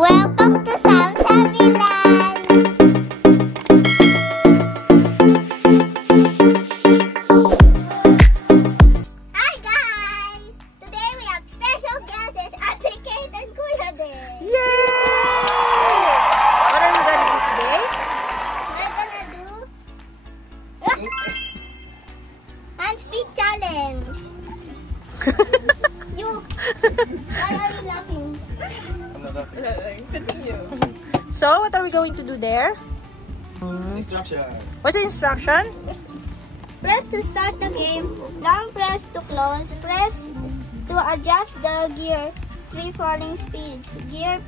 Welcome to Sam's Happy Land! Hi guys! Today we have special guests, Ate Kate and Kuya Dave. Yay! What are we gonna do today? We're gonna do hand speed challenge. Why are you laughing? Continue. So, what are we going to do there? Instruction. What's the instruction? Press to start the game, long press to close, press to adjust the gear, 3 falling speeds, gear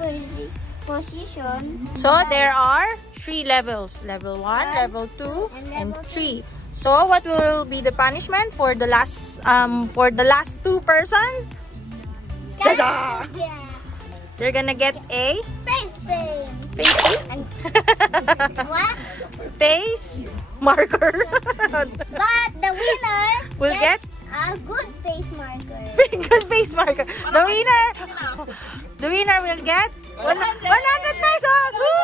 position. So, there are 3 levels. Level 1, level 2, and 3. So, what will be the punishment for the last 2 persons? Yeah. They're gonna get a Face paint. face And what? face marker. But the winner Will gets a good face marker. Good face marker. The winner will get 100 pesos. Woo!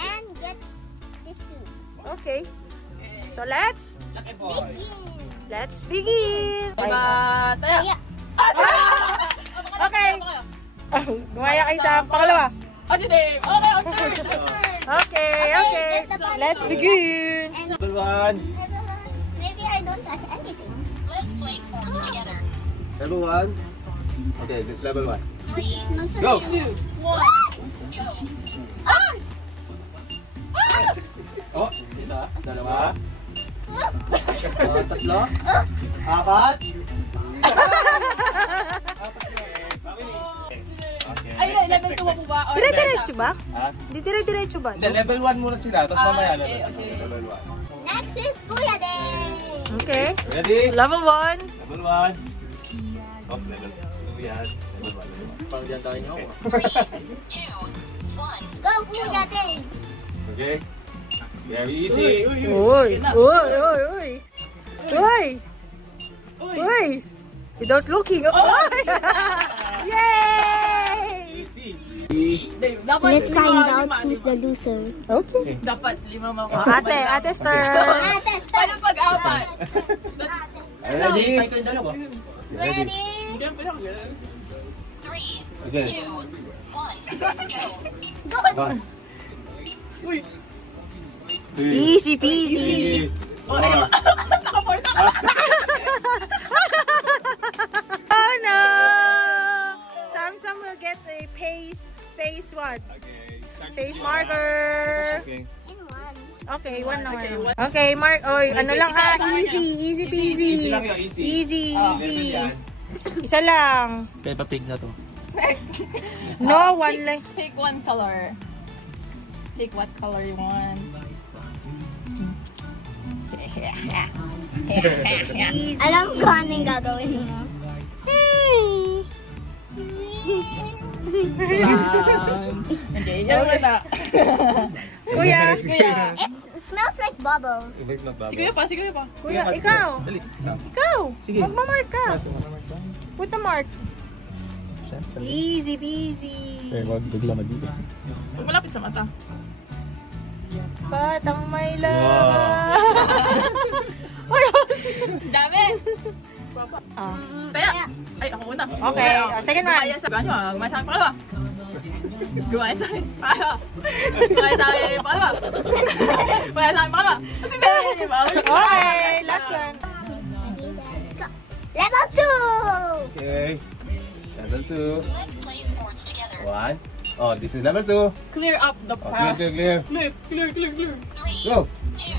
And gets this too. Okay. So let's begin. Kaya. Okay. Gumaya kayo sa pangalawa. Ate Dave. Okay. Let's begin. And Level 1. maybe I don't touch anything. Let's play sports together. Level 1. Okay, it's level 1. 3, Go! 2, 1, go! Ah! Oh, isa, dalawa. Tatlo. Apat. Ay, level 2 po ba? Dire-diretso ba? Ha? Di dire-diretso ba? Hindi, level 1 muna sila, tapos mamaya okay. level 1. Next is Kuya Dave. Okay. Ready? Level 1. Level 1. Oh, level 2 yan. Level 1. Parang dyan tayo niyo. 3, 2, 1. Go Kuya Dave. Okay? Very easy. Uy. Without looking. Oy! Yay! Easy. Dave, dapat who's the loser. Okay. Dapat 5 Oh, ate start. Ate, start. Paano pag-apat? Ready? Ready? 3, Okay. 2, 1, go! Go. 1. Easy peasy. Oh no! Samsung will get a face what? Okay. Face marker. Okay. In one. Okay, one na. Okay, mark. Oy, ano lang ha? Easy peasy. Easy lang yun, easy. Easy. Yan. Isa lang. Peppa Pig na to. No, one lang. Pick one color. Pick what color you want. Easy. Alam ko anong gagawin mo. Okay, yan mo na. Kuya. It smells like bubbles. Sige pa. Kuya, ikaw. Dali. Ikaw. Sige. Magmamark ka. Put a mark. Easy peasy. Wag bigla dito. Huwag malapit sa mata. Batang may lawa. Dami! Ah. Kaya! Ay, ako muna. Okay, second one. Gumaya sa banyo, gumaya sa akin pangalawa. Gumaya sa akin pangalawa. Gumaya sa akin pangalawa. Gumaya sa akin pangalawa. Okay, last one. Level 2! Okay. Level 2. Let's play sports together. 1. Oh, this is level 2. Clear up the Oh, path. clear. Clear. 3, Go. 2,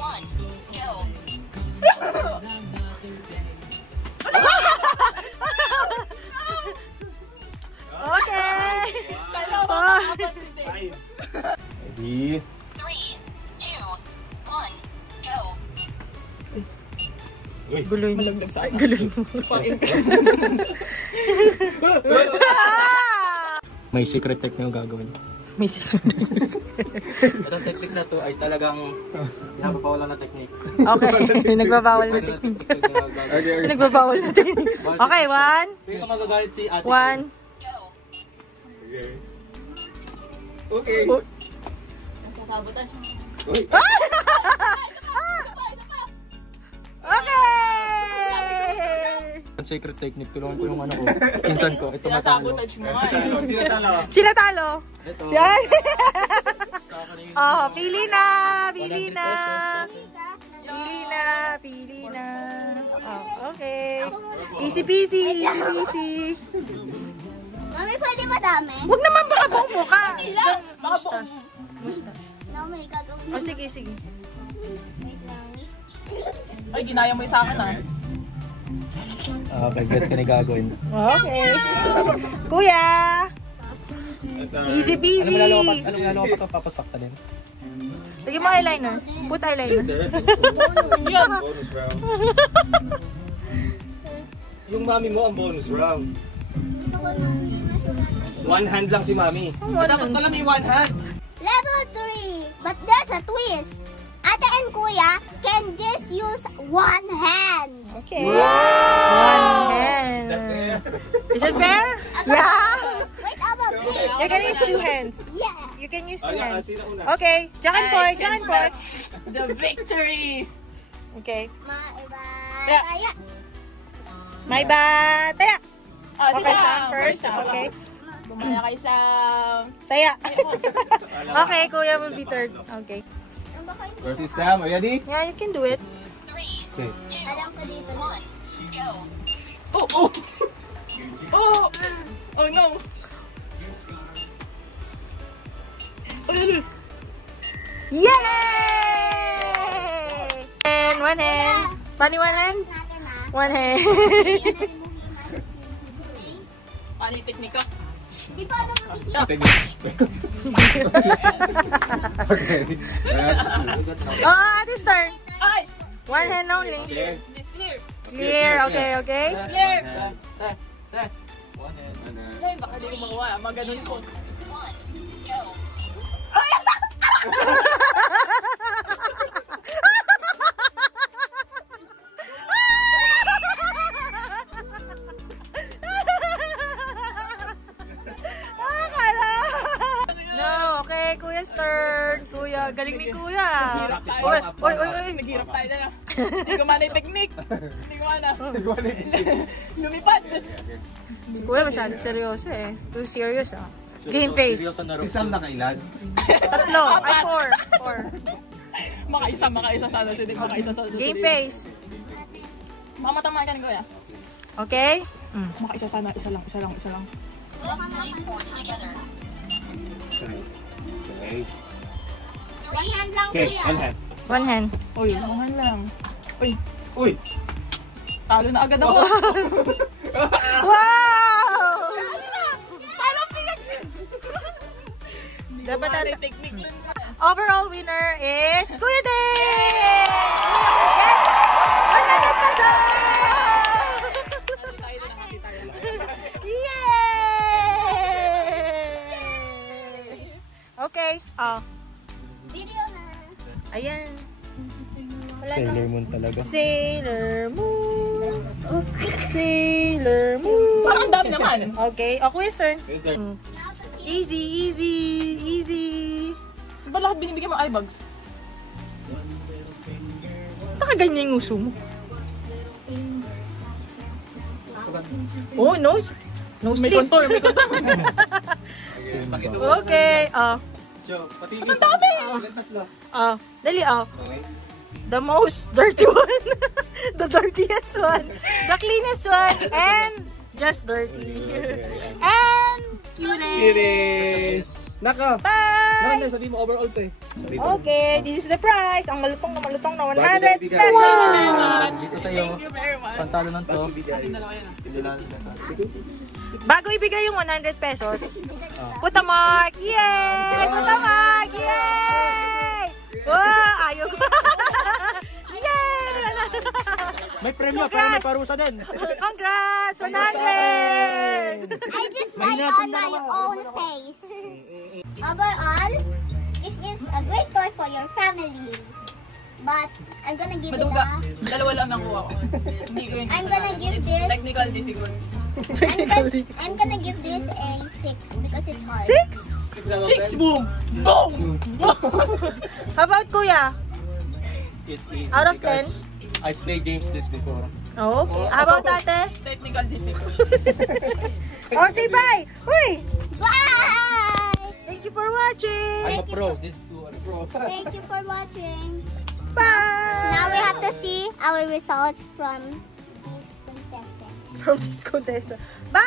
1, go! Okay. Ready? 3, 2, 1, go! Guloy. Malagdag sa akin. Guloy. May secret technique yung gagawin. May Itong technique na to ay talagang pinapapawalan na technique. Okay, nagbabawal na technique. Nagbabawal na technique. Okay, one. Hindi ka magagalit si ate. One, Okay. Okay. Sasabotage. Uy. Okay! Secret technique, tulungan ko yung ano ko. Pinsan ko, ito matalo. Sinasabotage mo nga eh. Sino talo? Sino talo? Ito. Siya? Sa akin yung Oh, pili na! Pili 100 na! pesos. Pili na! Pili na! Oh, okay. Easy peasy! Easy peasy! Mami, pwede madami? Huwag naman baka buong mukha! Baka po. No, may gagawin. Oh, sige, sige. Wait lang. Ay, ginaya mo yung sa akin ah. Okay, gets ka na gagawin. Okay. Kuya! Easy peasy! Ano mo pa ito? Papasakta din. Lagyan mo eyeliner. Put eyeliner. Yun. Bonus round. Yung mami mo ang bonus round. Gusto ko nung masulat. One hand lang si mami. Dapat pala may one hand. Level 3. But there's a twist. Ate and Kuya can just use one hand. Okay. One hand. Is that fair? Is it fair? Yeah. Wait, about me. You're gonna use two hands. Yeah. You can use Oh, two yeah, hands. sino una? Okay. Jack and Boy. Jack and Boy. The victory. Okay. Maiba. Yeah. Kaya. May ba? Taya. Ah, si Okay, Sam. Sam first. Okay. Gumaya kay Sam. Taya. Okay, Kuya will be third. Okay. Ano ba kayo? Versus Sam, are you ready? Yeah, you can do it. Okay. Alam ko dito. Oh, oh. Oh. Oh no. Yay! And one hand. Pani one hand? Natin na. One hand. Paano yung teknika? Di pa ako makikita. Okay. Oh, this turn. Ay! One hand only. Okay. It's clear. Clear. Okay, okay. Clear. One hand. Ay, baka di ko makuha. Maganon ko. No, okay, Kuya's turn. Kuya, galing ni Kuya. Tayo. Oy, oy, oy, oy. Naghirap tayo na. Hindi ko mana yung technique. Hindi ko mana. Lumipad. Si Kuya masyado seryoso eh. Too serious ah. Game face. Si Sam nakailan? Tatlo. Ay, four. Makaisa sana. Sige, makaisa sana. Game face. Mamatama ka ni Kuya. Okay? Makaisa sana. Isa lang. Okay. One hand lang, Okay, Kuya. one hand. One hand. Uy, mangan lang. Uy, Uy! talo na agad ako. Wow! Dapat Dapat technique dun. overall winner is Kuya Day! Yes! 100 pesos! Tayo na lang, tayo. Yay! Okay. Oh. Video na. Ayan. Sailor Moon talaga. Sailor Moon. Sailor Moon. Parang ang dami naman. Okay. O, Kuya's turn. Is there? Easy, easy, easy. Ba lahat binibigyan mo eyebags? Nakaganyan yung uso mo. Oh, no. No May sleep. contour, may contour. Okay. So, pati Ang dami! Dali, Okay. The most dirty one. The dirtiest one. The cleanest one. And just dirty. And cutie. Naka! Bye! Naka, sabi mo overall to eh. Okay, this is the prize. Ang malutong na 100 Bagay na pesos. Dito sa'yo, Thank you very much. pantalo ng to. Atin na lang yan ah. Bago ibigay yung 100 pesos, put a mark. Yay! Put a mark. Yay! Wow! Ayaw ko. Yay! May premyo, pero may parusa din. Congrats! 100! I just write on my own face. Overall, this is a great toy for your family. But I'm gonna give Maduga. it a... Dalawa lang nakuha ko. Hindi ko yun. I'm gonna give It's this... technical difficulties. I'm gonna give this a 6 because it's hard. 6? 6 boom! Boom! How about Kuya? It's easy Out of because I played games this before. Oh, okay. How about Ate? Technical difficulties. Oh, say bye! Uy! Bye! Thank you for watching! I'm a pro. This two are pro. Thank you for watching. Bye! Now we have to see our results from contestants. From this contestant. Bye!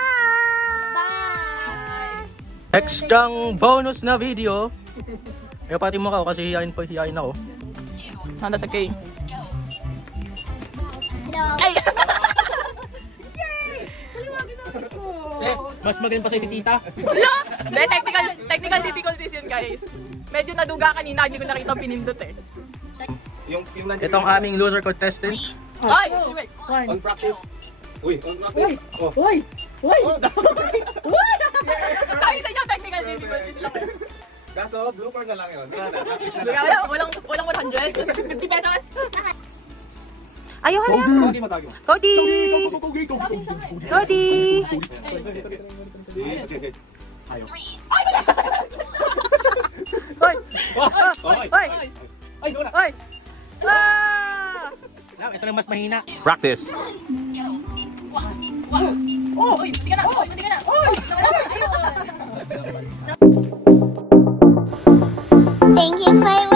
Bye! Extrang bonus na video. Ayaw pati mo ka kasi hihain ako. Oh, that's okay. Hello. Mas magaling pa sa'yo si tita. Wala! Hindi, technical difficulties yun, guys. Medyo naduga kanina, hindi ko nakita pinindot eh. Itong aming loser contestant. Ay! Wait. On practice. Uy, on practice. Oh. Uy! Uy! Sabi sa inyo, technical difficulties lang. Kaso, blooper na lang yun. Practice na lang. Walang 100. 50 pesos. Ayaw, hali ako. Hindi matagin. Cody! Cody! Ayaw. Hoy! Okay. Hoy! Ay, wala. Hoy! Ah! Ito lang mas mahina. Practice. Oh! Uy, hindi ka na! Uy, hindi ka na! Uy! Thank you for